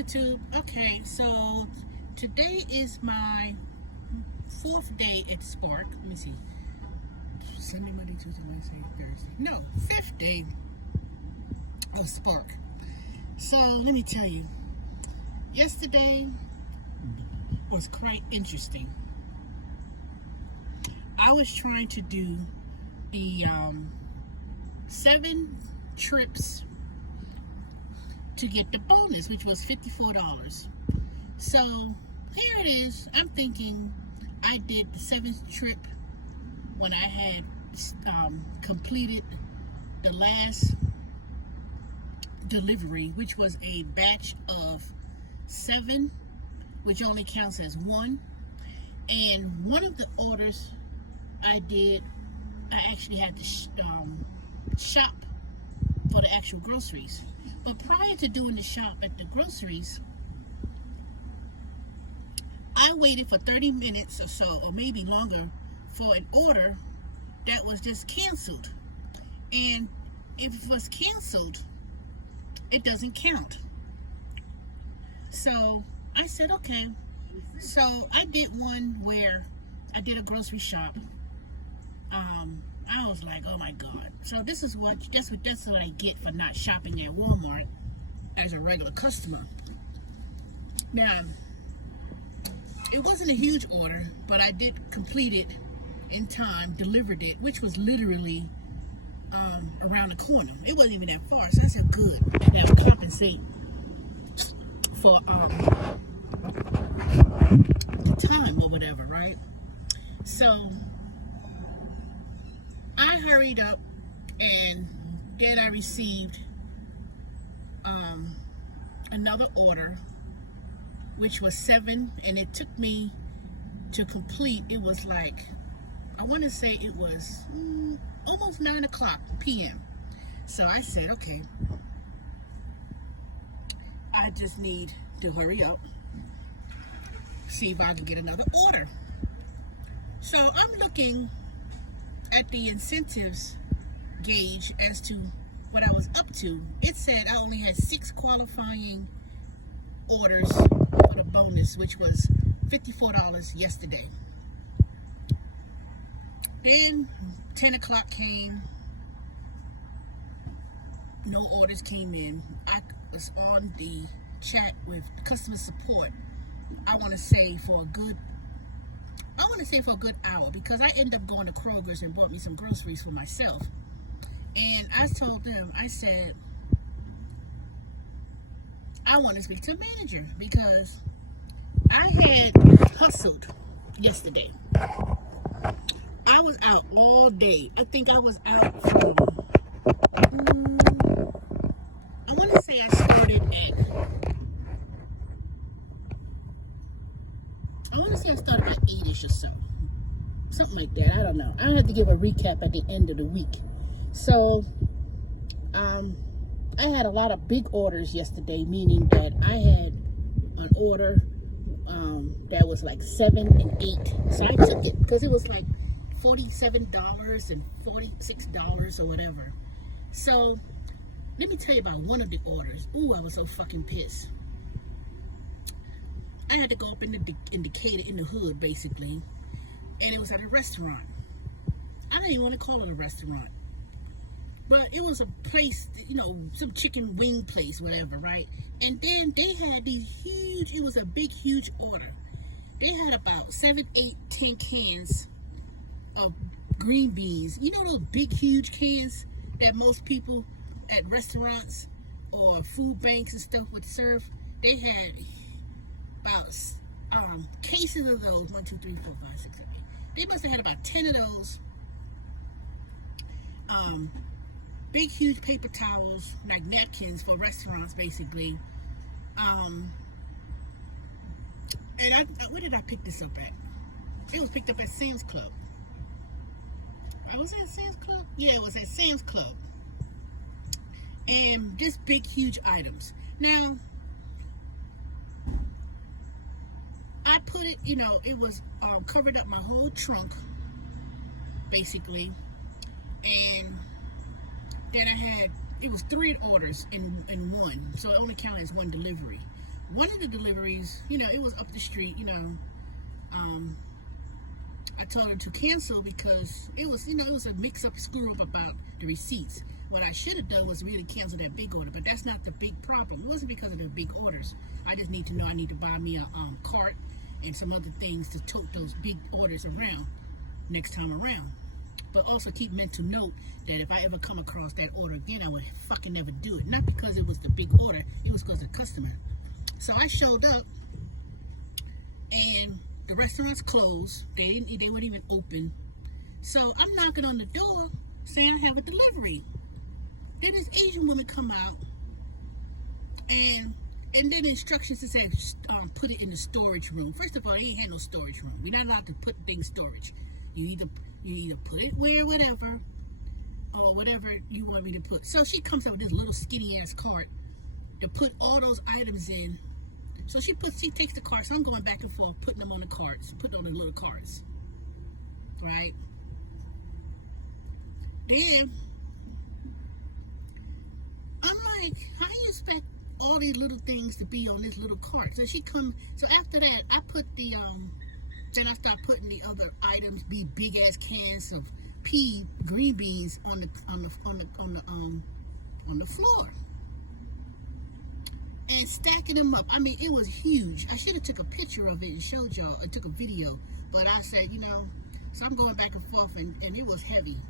YouTube. Okay, so today is my 4th day at Spark. Let me see. Sunday, Monday, Tuesday, Wednesday, Thursday. No, 5th day of Spark. So let me tell you, yesterday was quite interesting. I was trying to do the 7 trips to get the bonus, which was $54. So here it is. I'm thinking I did the 7th trip when I had completed the last delivery, which was a batch of 7, which only counts as 1. And one of the orders I did, I actually had to shop for the actual groceries. But prior to doing the shop at the groceries, I waited for 30 minutes or so, or maybe longer, for an order that was just canceled. And if it was canceled, it doesn't count. So I said, okay. So I did one where I did a grocery shop. I was like, oh my God. So that's what I get for not shopping at Walmart as a regular customer. Now, it wasn't a huge order, but I did complete it in time, delivered it, which was literally around the corner. It wasn't even that far. So I said, good, they'll compensate for the time or whatever, right? So I hurried up, and then I received another order, which was 7, and it took me to complete. It was like, I want to say it was almost 9 o'clock p.m. So I said, okay, I just need to hurry up, see if I can get another order. So I'm looking at the incentives gauge as to what I was up to. It said I only had 6 qualifying orders for the bonus, which was $54 yesterday. Then 10 o'clock came, no orders came in. I was on the chat with customer support, I want to say for a good hour, because I ended up going to Kroger's and bought me some groceries for myself. And I told them, I said, I want to speak to a manager, because I had hustled yesterday. I was out all day. I think I was out from, I want to say I started at 8ish or so. Something like that. I don't know. I had to give a recap at the end of the week. So, I had a lot of big orders yesterday, meaning that I had an order that was like 7 and 8. So I took it because it was like $47 and $46 or whatever. So, let me tell you about one of the orders. Ooh, I was so fucking pissed. I had to go up in the indicator in the hood, basically, and it was at a restaurant. I don't even want to call it a restaurant, but it was a place, some chicken wing place, whatever, right? And then they had it was a big, huge order. They had about 7, 8, 10 cans of green beans. You know those big, huge cans that most people at restaurants or food banks and stuff would serve? They had about cases of those. 1, 2, 3, 4, 5, 6, 7, 8. They must have had about 10 of those. Big, huge paper towels, like napkins for restaurants, basically. And where did I pick this up at? It was picked up at Sam's Club. Was it at Sam's Club? Yeah, it was at Sam's Club. And just big, huge items. Now, I put it, it was covered up my whole trunk, basically. And then it was 3 orders in one, so it only counted as one delivery. one of the deliveries, it was up the street, I told her to cancel because it was, it was a mix-up, screw-up about the receipts. What I should have done was really cancel that big order, but that's not the big problem. It wasn't because of the big orders. I just need to know I need to buy me a cart and some other things to tote those big orders around next time around. But also keep mental note that if I ever come across that order again, I would fucking never do it. Not because it was the big order, it was because of the customer. So I showed up, and the restaurant's closed. They weren't even open. So I'm knocking on the door saying I have a delivery. Then this Asian woman come out, and then the instructions said put it in the storage room. First of all, they ain't had no storage room. We're not allowed to put things in storage. You either put it where whatever, or whatever you want me to put. So she comes out with this little skinny ass cart to put all those items in. So she takes the carts. So I'm going back and forth, putting them on the carts, putting on the little carts, right? Then I'm like, how do you expect all these little things to be on this little cart? So so after that, I put then I start putting the other items, big ass cans of green beans on the floor. And stacking them up. I mean, it was huge. I should have took a picture of it and showed y'all. I took a video. But I said, so I'm going back and forth, and it was heavy.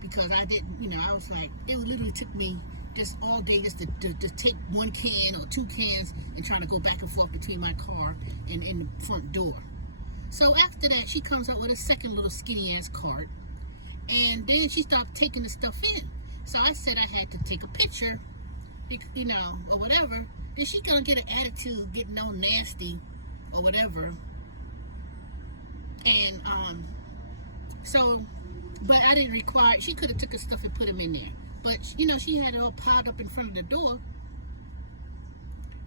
Because I didn't, I was like, it literally took me just all day just to take one can or two cans and trying to go back and forth between my car and the front door. So after that, she comes out with a second little skinny-ass cart. And then she started taking the stuff in. So I said I had to take a picture, or whatever. Then she gonna get an attitude, getting all nasty, or whatever. And but I didn't require. She could have took her stuff and put them in there. But she had it all piled up in front of the door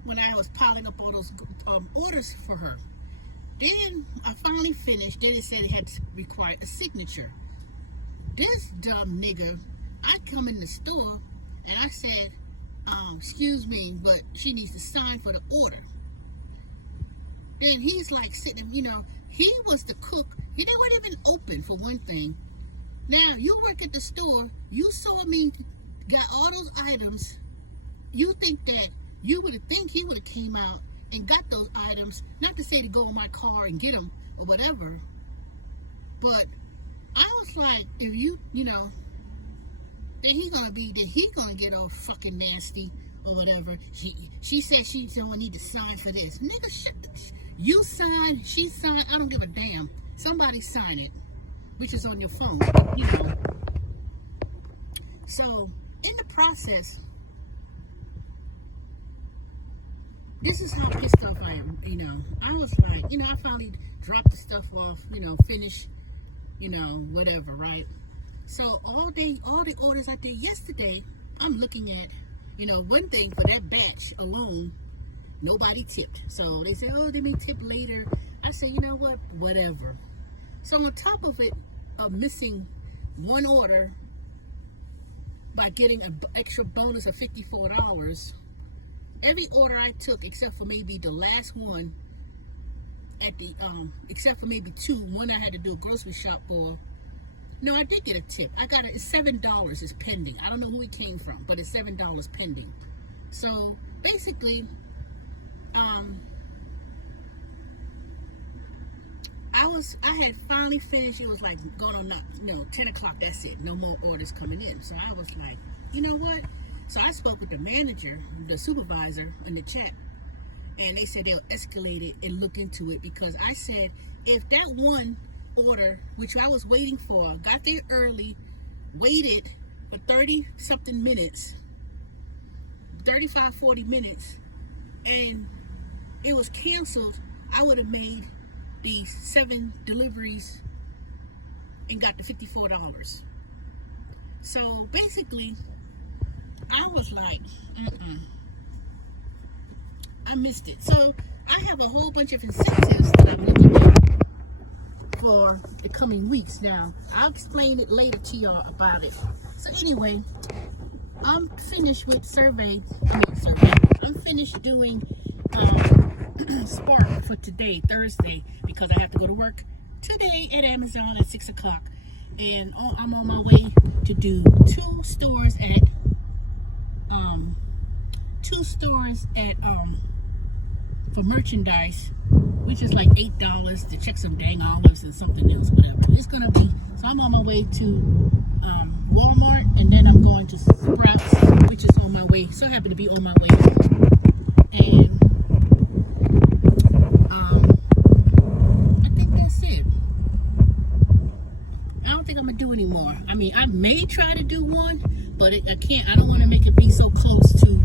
when I was piling up all those orders for her. Then I finally finished. Then it said it had to require a signature. This dumb nigga, I come in the store and I said, excuse me, but she needs to sign for the order. Then he's like sitting, he was the cook. They weren't even open, for one thing. Now, you work at the store, you saw me, got all those items. You think that he would have came out and got those items, not to say to go in my car and get them or whatever. But I was like, if then he gonna get all fucking nasty or whatever. She said she don't need to sign for this. Nigga, you sign, she signed, I don't give a damn. Somebody sign it, which is on your phone, So, in the process, this is how pissed off I am, I was like, I finally dropped the stuff off, finished, whatever, right? So all the orders I did yesterday, I'm looking at, one thing for that batch alone, nobody tipped. So they said, oh, they may tip later. I said, you know what, whatever. So on top of it, missing one order by getting an extra bonus of $54, every order I took, except for maybe the last one, except for maybe one I had to do a grocery shop for. No, I did get a tip. I got it's $7 is pending. I don't know who it came from, but it's $7 pending. So basically, I had finally finished. It was like going on 10 o'clock. That's it. No more orders coming in. So I was like, you know what? So I spoke with the manager, the supervisor in the chat, and they said they'll escalate it and look into it, because I said, if that one order, which I was waiting for, got there early, waited for 30-something minutes, 35, 40 minutes, and it was canceled, I would have made the 7 deliveries and got the $54. So basically, I was like, I missed it. So I have a whole bunch of incentives that I'm looking at for the coming weeks. Now, I'll explain it later to y'all about it. So anyway, I'm finished with I'm finished doing Spark for today, Thursday, because I have to go to work today at Amazon at 6 o'clock. And I'm on my way to do two stores at for merchandise, which is like $8 to check some dang olives and something else, whatever. It's gonna be, so I'm on my way to Walmart, and then I'm going to Sprouts, which is on my way. So I happen to be on my way home. And I think that's it. I don't think I'm gonna do any more. I mean, I may try to do one, but I can't. I don't want to make it be so close to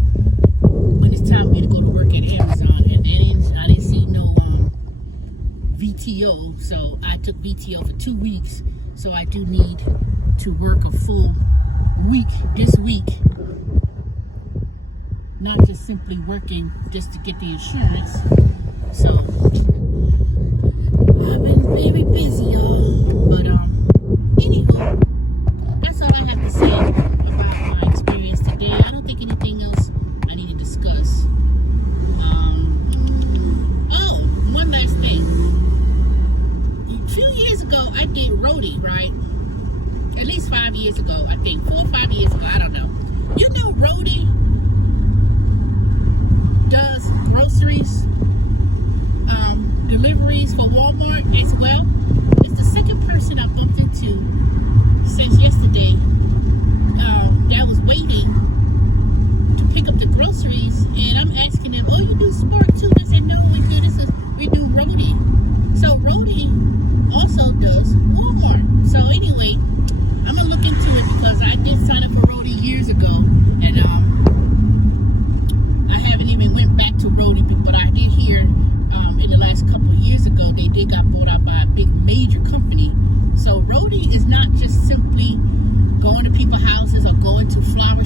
when it's time for me to go to work at Amazon. And then I didn't see no VTO, so I took VTO for 2 weeks. So I do need to work a full week this week, not just simply working just to get the insurance. So I've been very busy, y'all. But anywho, that's all I have to say about my experience today. I don't think anything else I need to discuss. One last thing. A few years ago, I did Roadie, right? At least 5 years ago, I think. 4 or 5 years ago, I don't know. You know Roadie does groceries, deliveries for Walmart as well. It's the second person I bumped into since yesterday that was waiting to pick up the groceries, and I'm asking them, "Oh, you do Spark too?" They said, "No, we do Roadie." So Roadie also does Walmart. So anyway, I'm gonna look into it because I did sign up for Roadie years ago, and I haven't even went back to Roadie, but I did hear in the last couple of years ago they did got bought out by a big major company. So Roadie is not just simply going to people's houses or going to flower